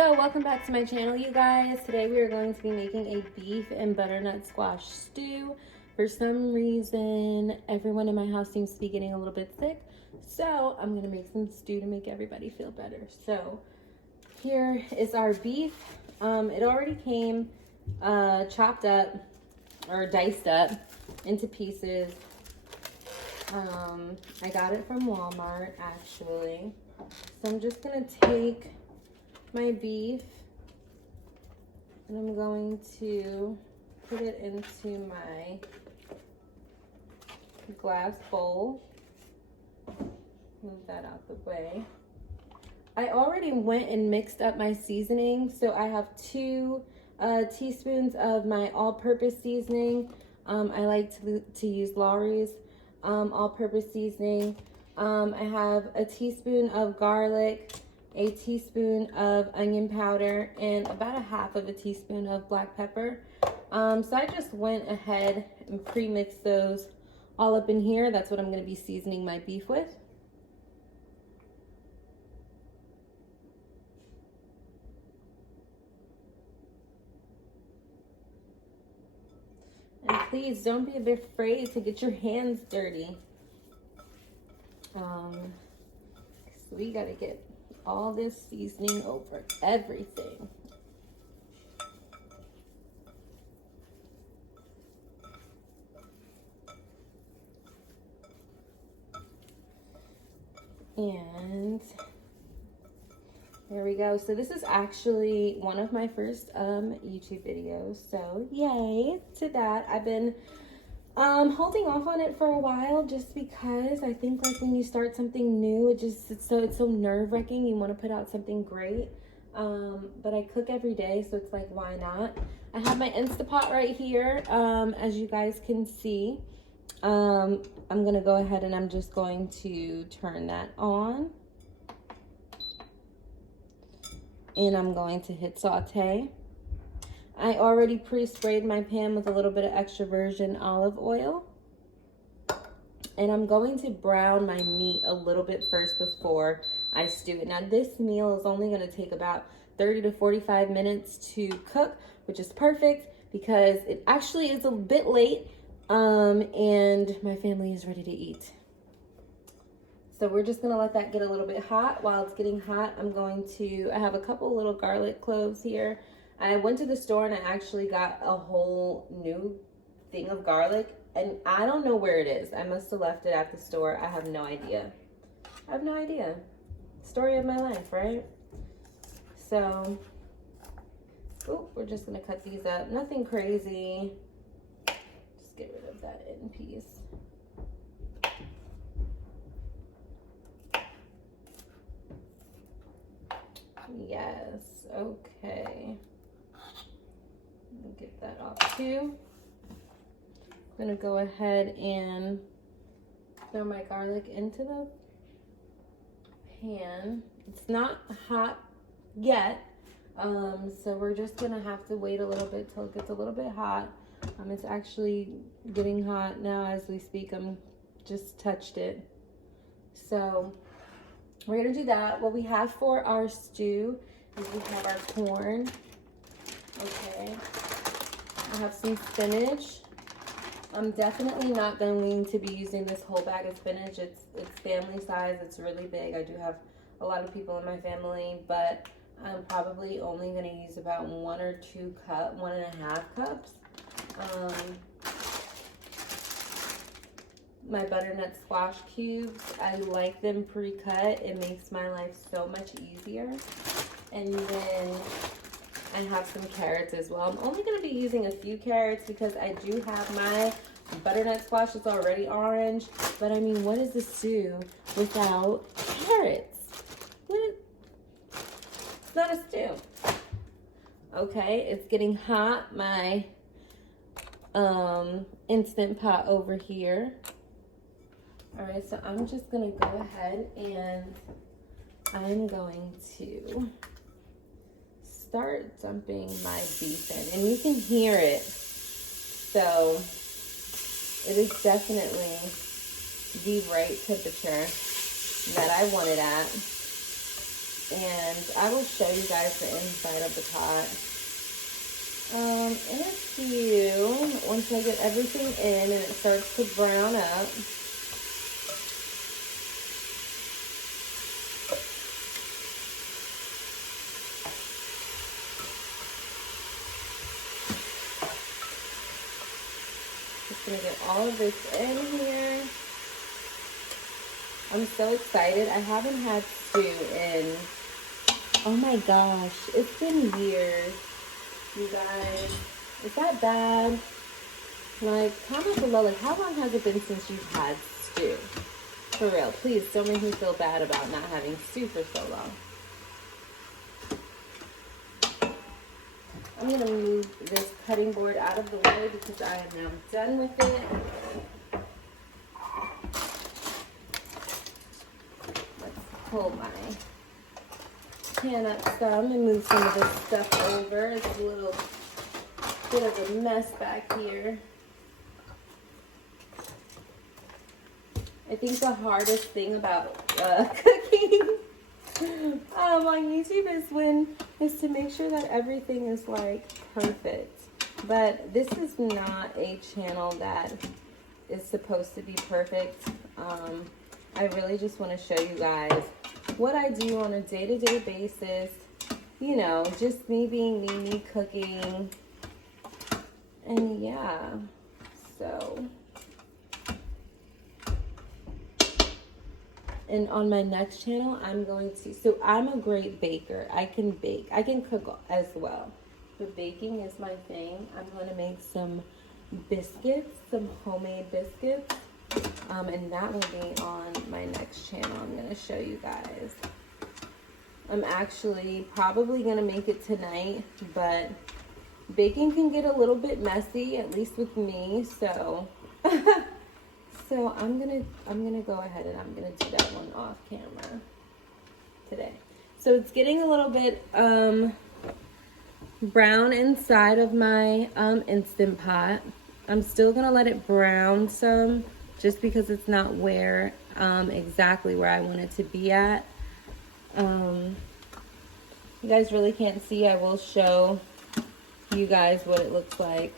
So welcome back to my channel, you guys. Today we are going to be making a beef and butternut squash stew. For some reason, everyone in my house seems to be getting a little bit sick, so I'm gonna make some stew to make everybody feel better. So here is our beef. It already came chopped up or diced up into pieces. I got it from Walmart actually. So I'm just gonna take my beef and I'm going to put it into my glass bowl. Move that out the way. I already went and mixed up my seasoning, so I have 2 teaspoons of my all-purpose seasoning. I like to use Lawry's all-purpose seasoning. I have a teaspoon of garlic, a teaspoon of onion powder, and about a half of a teaspoon of black pepper. So I just went ahead and pre-mixed those all up in here. That's what I'm going to be seasoning my beef with. And please don't be afraid to get your hands dirty. So we got to get all this seasoning over everything. And there we go. So this is actually one of my first YouTube videos. So yay to that. I've been holding off on it for a while just because I think like when you start something new, it's so nerve-wracking. You want to put out something great. But I cook every day, so it's like, why not? I have my Instapot right here, as you guys can see. I'm gonna go ahead and I'm just going to turn that on. And I'm going to hit saute. I already pre-sprayed my pan with a little bit of extra virgin olive oil. And I'm going to brown my meat a little bit first before I stew it. Now this meal is only going to take about 30 to 45 minutes to cook, which is perfect because it actually is a bit late and my family is ready to eat. So we're just going to let that get a little bit hot. While it's getting hot, I have a couple little garlic cloves here. I went to the store and I actually got a whole new thing of garlic, and I don't know where it is. I must have left it at the store. I have no idea. I have no idea. Story of my life, right? So, we're just gonna cut these up. Nothing crazy. Just get rid of that end piece. Yes, okay. Get that off too. I'm gonna go ahead and throw my garlic into the pan. It's not hot yet, so we're just gonna have to wait a little bit till it gets a little bit hot. It's actually getting hot now as we speak. I'm just touched it. So we're gonna do that. What we have for our stew is we have our corn. Okay. I have some spinach. I'm definitely not going to be using this whole bag of spinach. It's family size. It's really big. I do have a lot of people in my family, but I'm probably only going to use about 1 or 2 cups, 1.5 cups. My butternut squash cubes, I like them pre-cut. It makes my life so much easier. And then I have some carrots as well. I'm only going to be using a few carrots because I do have my butternut squash that's already orange. But I mean, what is a stew without carrots? It's not a stew. Okay, it's getting hot. My Instant Pot over here. All right, so I'm just going to go ahead and I'm going to start dumping my beef in, and you can hear it. So it is definitely the right temperature that I want it at. And I will show you guys the inside of the pot. In a few, once I get everything in and it starts to brown up, just gonna get all of this in here. I'm so excited. I haven't had stew in, oh my gosh, it's been years, you guys. Is that bad? Like, comment below, like, how long has it been since you've had stew? For real, please don't make me feel bad about not having stew for so long. I'm gonna move this cutting board out of the way because I am now done with it. Pull my pan up some and move some of this stuff over. It's a little bit of a mess back here. I think the hardest thing about cooking on YouTube is to make sure that everything is like perfect. But this is not a channel that is supposed to be perfect. I really just want to show you guys what I do on a day-to-day basis. You know, just me being me cooking. And yeah, so. And on my next channel, I'm going to, so I'm a great baker. I can bake. I can cook as well. But baking is my thing. I'm going to make some biscuits, some homemade biscuits. And that will be on my next channel. I'm going to show you guys. I'm actually probably going to make it tonight, but baking can get a little bit messy, at least with me. So, so I'm gonna go ahead and I'm gonna do that one off camera today. So it's getting a little bit brown inside of my Instant Pot. I'm still gonna let it brown some, just because it's not where exactly where I want it to be at. You guys really can't see. I will show you guys what it looks like.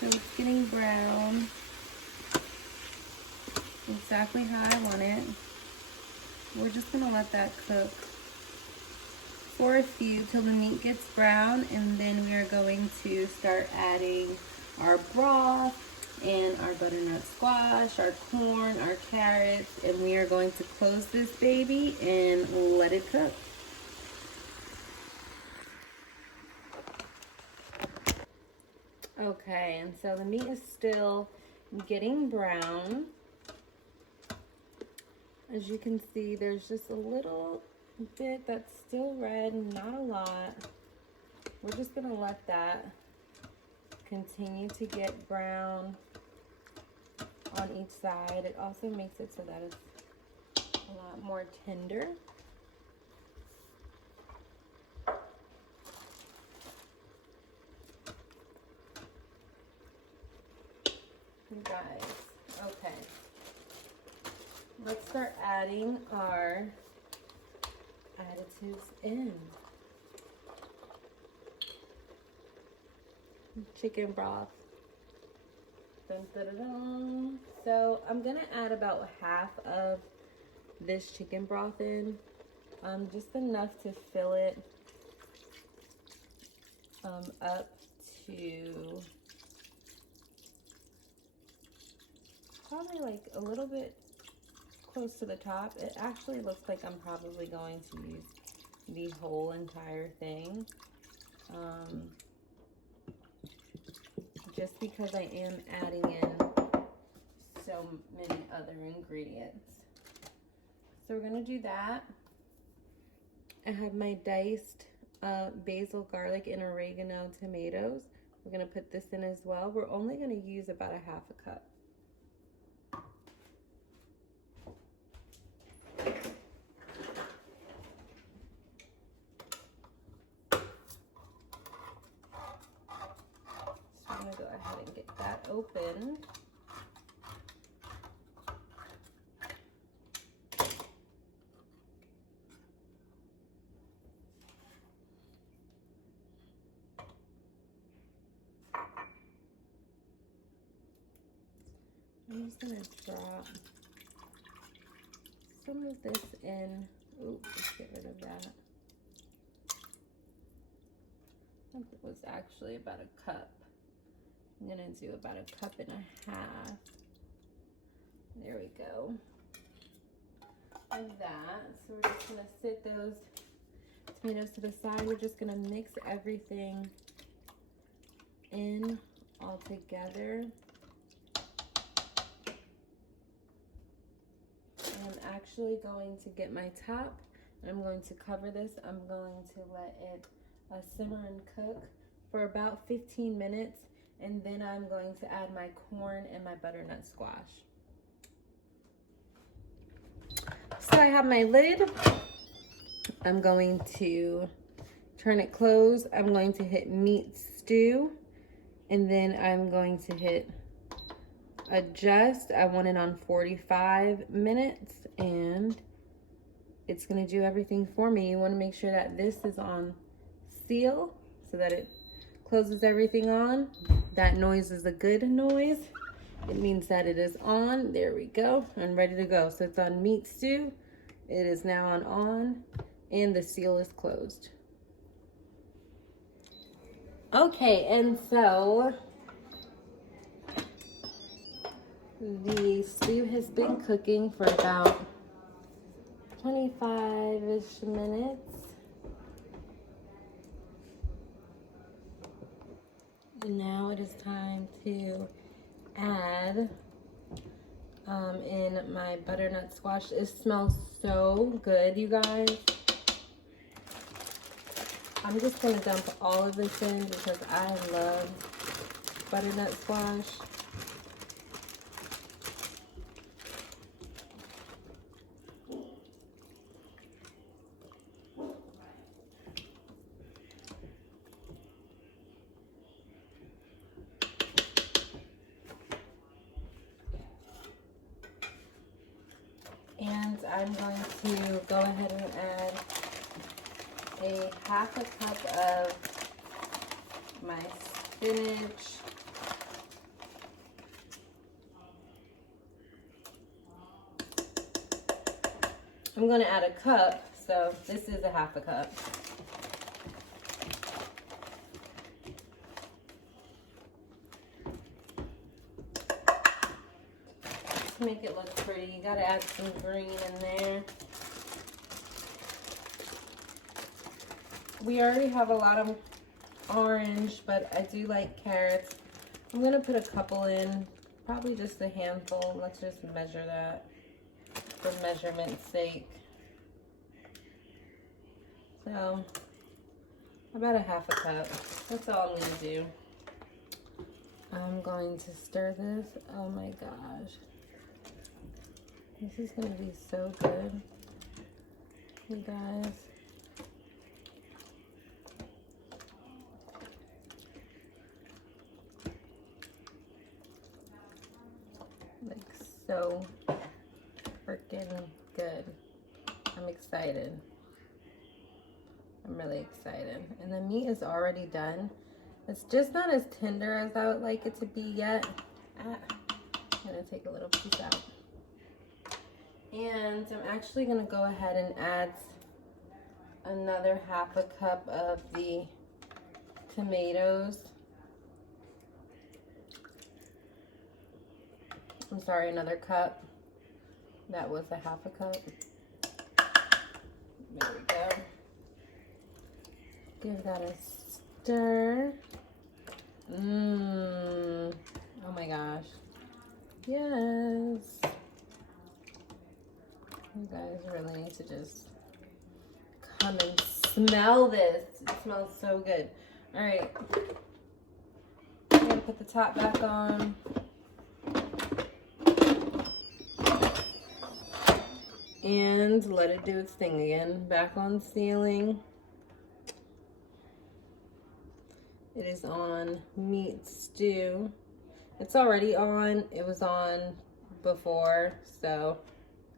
So it's getting brown, exactly how I want it. We're just gonna let that cook for a few till the meat gets brown, and then we are going to start adding our broth and our butternut squash, our corn, our carrots, and we are going to close this baby and let it cook. Okay, and so the meat is still getting brown. As you can see, there's just a little bit that's still red, not a lot. We're just gonna let that continue to get brown on each side. It also makes it so that it's a lot more tender. You guys, okay. Let's start adding our additives in. Chicken broth. Dun, dun, dun, dun. So I'm gonna add about half of this chicken broth in, just enough to fill it up to probably like a little bit close to the top. It actually looks like I'm probably going to use the whole entire thing, just because I am adding in so many other ingredients. So we're gonna do that. I have my diced basil, garlic, and oregano tomatoes. We're gonna put this in as well. We're only gonna use about a half a cup. that open. I'm just gonna drop some of this in. Ooh, let's get rid of that. I think it was actually about a cup. I'm gonna do about a cup and a half. There we go. Of that. So we're just gonna sit those tomatoes to the side. We're just gonna mix everything in all together. I'm actually going to get my top and I'm going to cover this. I'm going to let it simmer and cook for about 15 minutes, and then I'm going to add my corn and my butternut squash. So I have my lid. I'm going to turn it closed. I'm going to hit meat stew, and then I'm going to hit adjust. I want it on 45 minutes, and it's going to do everything for me. You want to make sure that this is on seal so that it closes everything on. That noise is a good noise. It means that it is on. There we go. I'm ready to go. So it's on meat stew. It is now on, and the seal is closed. Okay, and so the stew has been cooking for about 25-ish minutes. And now it is time to add in my butternut squash. It smells so good, you guys. I'm just gonna dump all of this in because I love butternut squash. And I'm going to go ahead and add a half a cup of my spinach. I'm going to add a cup, so this is a half a cup. To make it look pretty, you gotta add some green in there. We already have a lot of orange, but I do like carrots. I'm gonna put a couple in, probably just a handful. Let's just measure that for measurement's sake. So about a half a cup. That's all I'm gonna do. I'm going to stir this. Oh my gosh. This is gonna be so good, you guys. Like so freaking good. I'm excited. I'm really excited. And the meat is already done. It's just not as tender as I would like it to be yet. I'm gonna take a little piece out. And I'm actually gonna go ahead and add another half a cup of the tomatoes. I'm sorry, another cup. That was a half a cup. There we go. Give that a stir. Oh my gosh. Yes. You guys really need to just come and smell this. It smells so good. All right. I'm gonna put the top back on. And let it do its thing again. Back on sealing. It is on meat stew. It's already on. It was on before, so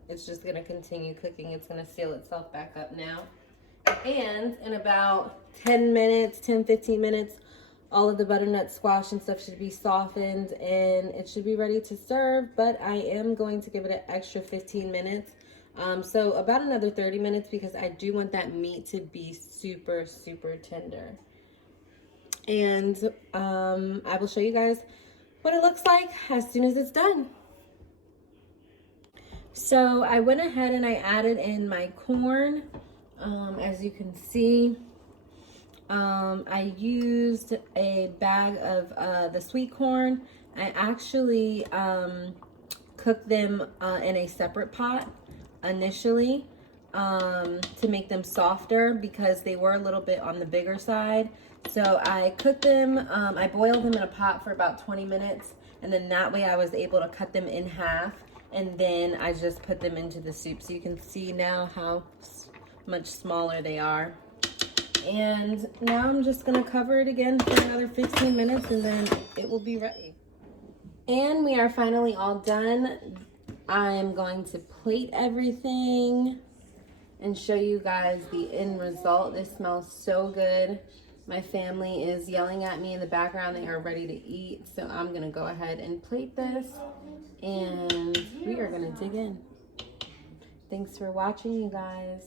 it's just gonna continue cooking. It's gonna seal itself back up now. And in about 10 minutes, 10, 15 minutes, all of the butternut squash and stuff should be softened and it should be ready to serve, but I am going to give it an extra 15 minutes. So about another 30 minutes because I do want that meat to be super, super tender. And I will show you guys what it looks like as soon as it's done. So I went ahead and I added in my corn. As you can see, I used a bag of the sweet corn. I actually cooked them in a separate pot initially to make them softer because they were a little bit on the bigger side. So I cooked them, I boiled them in a pot for about 20 minutes, and then that way I was able to cut them in half, and then I just put them into the soup. So you can see now how much smaller they are. And now I'm just gonna cover it again for another 15 minutes and then it will be ready. And we are finally all done. I'm going to plate everything and show you guys the end result. This smells so good. My family is yelling at me in the background. They are ready to eat. So I'm gonna go ahead and plate this and we are gonna dig in. Thanks for watching, you guys.